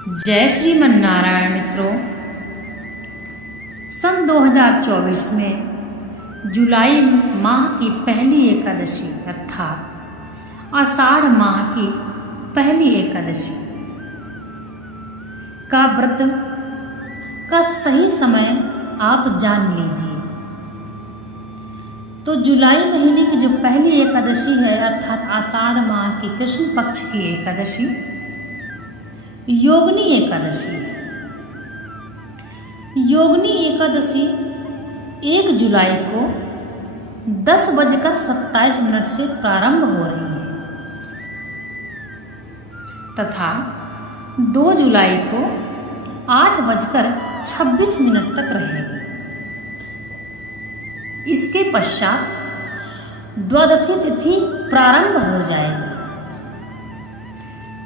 जय श्रीमन नारायण मित्रों। सन 2024 में जुलाई माह की पहली एकादशी अर्थात आषाढ़ माह की पहली एकादशी का व्रत का सही समय आप जान लीजिए। तो जुलाई महीने की जो पहली एकादशी है अर्थात आषाढ़ माह की कृष्ण पक्ष की एकादशी योगिनी एकादशी है। योगिनी एकादशी 1 जुलाई को 10:27 से प्रारंभ हो रही है तथा 2 जुलाई को 8:26 तक रहेगी। इसके पश्चात द्वादशी तिथि प्रारंभ हो जाएगी।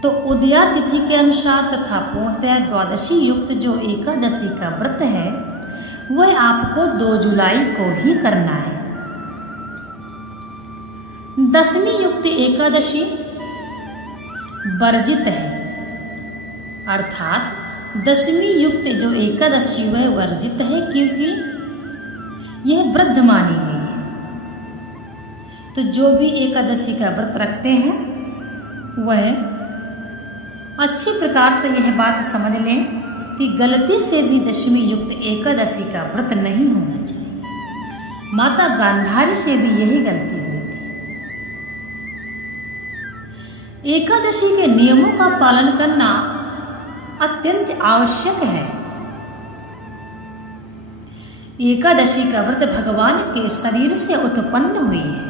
तो उदया तिथि के अनुसार तथा पूर्णतया द्वादशी युक्त जो एकादशी का व्रत है वह आपको 2 जुलाई को ही करना है। दशमी युक्त एकादशी वर्जित है अर्थात दशमी युक्त जो एकादशी वह वर्जित है क्योंकि यह वृद्ध मानी गई है। तो जो भी एकादशी का व्रत रखते हैं वह अच्छी प्रकार से यह बात समझ लें कि गलती से भी दशमी युक्त एकादशी का व्रत नहीं होना चाहिए। माता गांधारी से भी यही गलती हुई थी। एकादशी के नियमों का पालन करना अत्यंत आवश्यक है। एकादशी का व्रत भगवान के शरीर से उत्पन्न हुई है।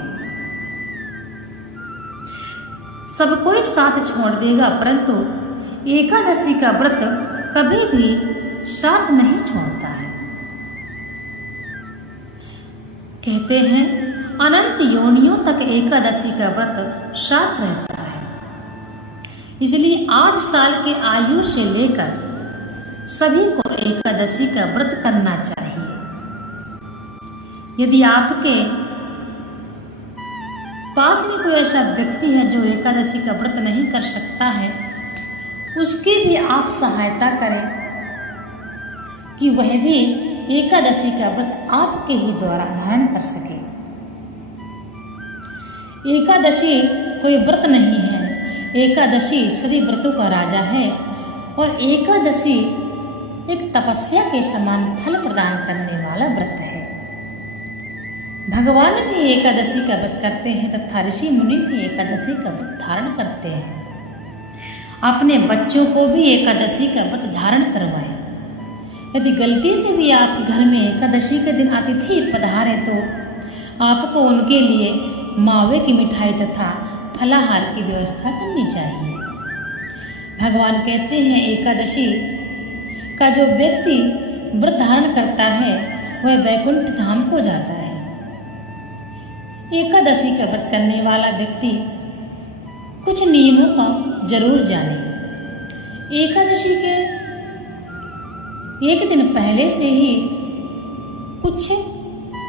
सब कोई साथ छोड़ देगा परंतु एकादशी का व्रत कभी भी साथ नहीं छोड़ता है। कहते हैं अनंत योनियों तक एकादशी का व्रत साथ रहता है। इसलिए 8 साल के आयु से लेकर सभी को एकादशी का व्रत करना चाहिए। यदि आपके पास में कोई ऐसा व्यक्ति है जो एकादशी का व्रत नहीं कर सकता है उसकी भी आप सहायता करें कि वह भी एकादशी का व्रत आपके ही द्वारा धारण कर सके। एकादशी कोई व्रत नहीं है, एकादशी सभी व्रतों का राजा है और एकादशी एक तपस्या के समान फल प्रदान करने वाला व्रत है। भगवान भी एकादशी का व्रत करते हैं तथा ऋषि मुनि भी एकादशी का व्रत धारण करते हैं। अपने बच्चों को भी एकादशी का व्रत धारण करवाएं। यदि गलती से भी आपके घर में एकादशी के दिन अतिथि पधारे तो आपको उनके लिए मावे की मिठाई तथा फलाहार की व्यवस्था करनी चाहिए। भगवान कहते हैं एकादशी का जो व्यक्ति व्रत धारण करता है वह वैकुंठ धाम को जाता है। एकादशी का व्रत करने वाला व्यक्ति कुछ नियमों का जरूर जाने। एकादशी के 1 दिन पहले से ही कुछ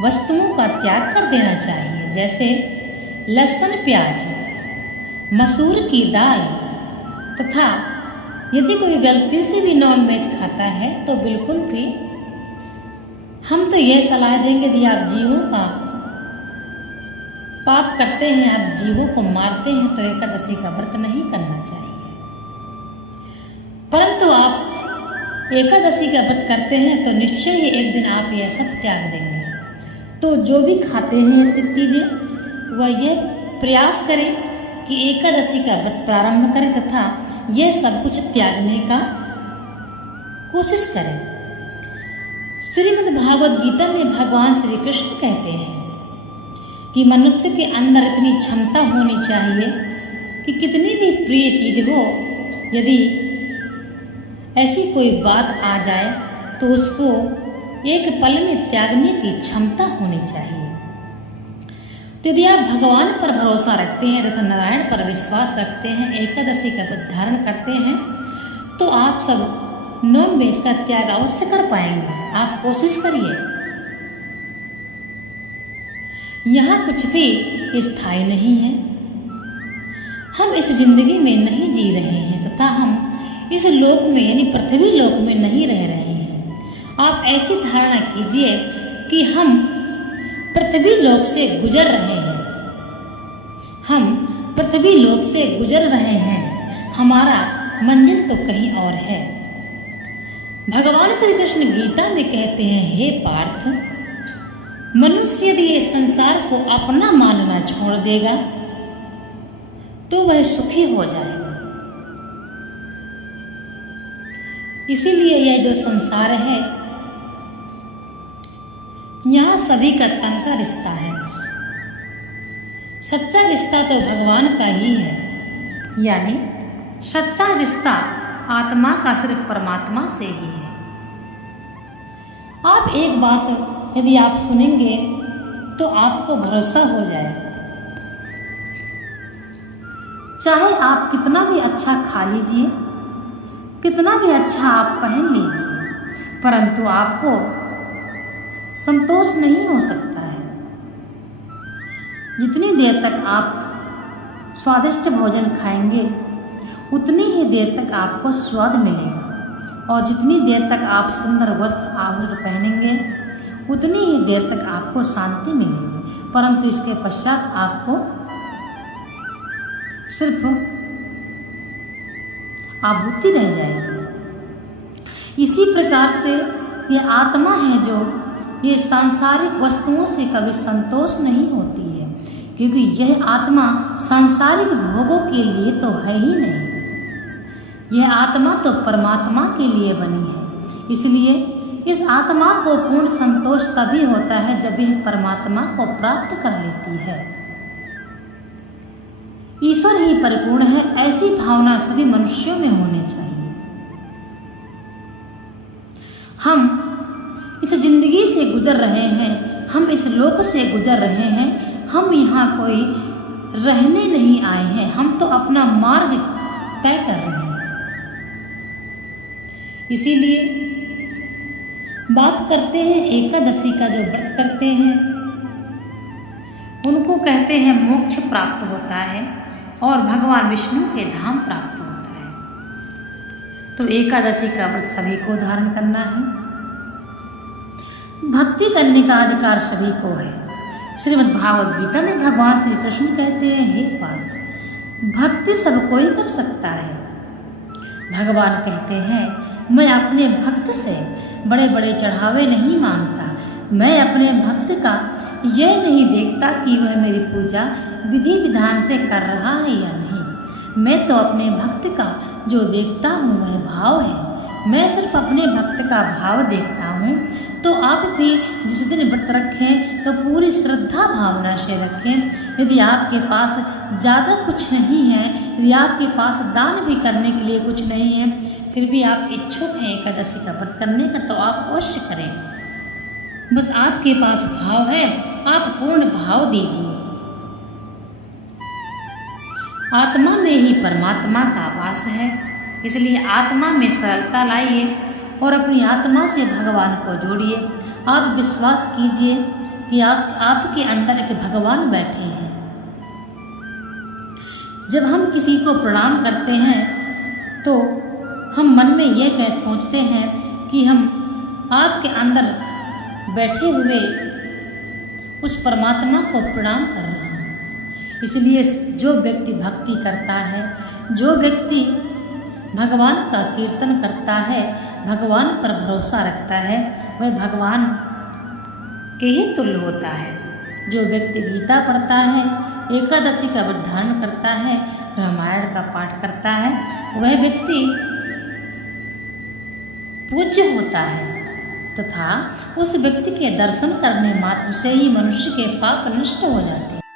वस्तुओं का त्याग कर देना चाहिए जैसे लहसुन प्याज, मसूर की दाल तथा यदि कोई गलती से भी नॉन वेज खाता है तो बिल्कुल भी हम तो यह सलाह देंगे यदि आप जीवों का पाप करते हैं, आप जीवों को मारते हैं तो एकादशी का व्रत नहीं करना चाहिए। परंतु आप एकादशी का व्रत करते हैं तो निश्चय ही एक दिन आप यह सब त्याग देंगे। तो जो भी खाते हैं ये सब चीज़ें वह यह प्रयास करें कि एकादशी का व्रत प्रारंभ करें तथा यह सब कुछ त्यागने का कोशिश करें। श्रीमद् भागवत गीता में भगवान श्री कृष्ण कहते हैं कि मनुष्य के अंदर इतनी क्षमता होनी चाहिए कि कितनी भी प्रिय चीज हो यदि ऐसी कोई बात आ जाए तो उसको एक पल में त्यागने की क्षमता होनी चाहिए। तो यदि आप भगवान पर भरोसा रखते हैं तथा नारायण पर विश्वास रखते हैं, एकादशी का व्रत धारण करते हैं तो आप सब नॉन वेज का त्याग अवश्य कर पाएंगे। आप कोशिश करिए। यहाँ कुछ भी स्थायी नहीं है। हम इस जिंदगी में नहीं जी रहे हैं तथा हम इस लोक में यानी पृथ्वी लोक में नहीं रह रहे हैं। आप ऐसी धारणा कीजिए कि हम पृथ्वी लोक से गुजर रहे हैं। हम पृथ्वी लोक से गुजर रहे हैं, हमारा मंजिल तो कहीं और है। भगवान श्री कृष्ण गीता में कहते हैं, हे पार्थ, मनुष्य यदि इस संसार को अपना मानना छोड़ देगा तो वह सुखी हो जाएगा। इसीलिए यह जो संसार है, यहाँ सभी का तन का रिश्ता है। बस सच्चा रिश्ता तो भगवान का ही है, यानी सच्चा रिश्ता आत्मा का सिर्फ परमात्मा से ही है। आप एक बात यदि आप सुनेंगे तो आपको भरोसा हो जाएगा। चाहे आप कितना भी अच्छा खा लीजिए, कितना भी अच्छा आप पहन लीजिए, परंतु आपको संतोष नहीं हो सकता है। जितनी देर तक आप स्वादिष्ट भोजन खाएंगे उतनी ही देर तक आपको स्वाद मिलेगा, और जितनी देर तक आप सुंदर वस्त्र आभूषण पहनेंगे उतनी ही देर तक आपको शांति मिलेगी, परंतु इसके पश्चात आपको सिर्फ आभूति रह जाएगी। इसी प्रकार से यह आत्मा है जो ये सांसारिक वस्तुओं से कभी संतोष नहीं होती है, क्योंकि यह आत्मा सांसारिक भोगों के लिए तो है ही नहीं। यह आत्मा तो परमात्मा के लिए बनी है। इसलिए इस आत्मा को पूर्ण संतोष तभी होता है जब यह परमात्मा को प्राप्त कर लेती है। ईश्वर ही परिपूर्ण है, ऐसी भावना सभी मनुष्यों में होनी चाहिए। हम इस जिंदगी से गुजर रहे हैं, हम इस लोक से गुजर रहे हैं, हम यहाँ कोई रहने नहीं आए हैं, हम तो अपना मार्ग तय कर रहे हैं। इसीलिए बात करते हैं एकादशी का, जो व्रत करते हैं उनको कहते हैं मोक्ष प्राप्त होता है और भगवान विष्णु के धाम प्राप्त होता है। तो एकादशी का व्रत सभी को धारण करना है। भक्ति करने का अधिकार सभी को है। श्रीमद् भागवत गीता में भगवान श्री कृष्ण कहते हैं, हे पार्थ, भक्ति सब कोई कर सकता है। भगवान कहते हैं, मैं अपने भक्त से बड़े बड़े चढ़ावे नहीं मांगता। मैं अपने भक्त का यह नहीं देखता कि वह मेरी पूजा विधि विधान से कर रहा है या नहीं। मैं तो अपने भक्त का जो देखता हूँ वह भाव है। मैं सिर्फ अपने भक्त का भाव देखता हूँ। तो आप भी जिस दिन व्रत रखें तो पूरी श्रद्धा भावना से रखें। यदि आपके पास ज़्यादा कुछ नहीं है, यदि आपके पास दान भी करने के लिए कुछ नहीं है, फिर भी आप इच्छुक हैं एकादशी का व्रत करने का, तो आप अवश्य करें। बस आपके पास भाव है, आप पूर्ण भाव दीजिए। आत्मा में ही परमात्मा का वास है, इसलिए आत्मा में सरलता लाइए और अपनी आत्मा से भगवान को जोड़िए। आप विश्वास कीजिए कि आपके अंदर एक भगवान बैठे हैं। जब हम किसी को प्रणाम करते हैं तो हम मन में यह कह सोचते हैं कि हम आपके अंदर बैठे हुए उस परमात्मा को प्रणाम कर रहे हैं। इसलिए जो व्यक्ति भक्ति करता है, जो व्यक्ति भगवान का कीर्तन करता है, भगवान पर भरोसा रखता है, वह भगवान के ही तुल्य होता है। जो व्यक्ति गीता पढ़ता है, एकादशी का व्रत धारण करता है, रामायण का पाठ करता है, वह व्यक्ति पूज्य होता है तथा उस व्यक्ति के दर्शन करने मात्र से ही मनुष्य के पाप नष्ट हो जाते हैं।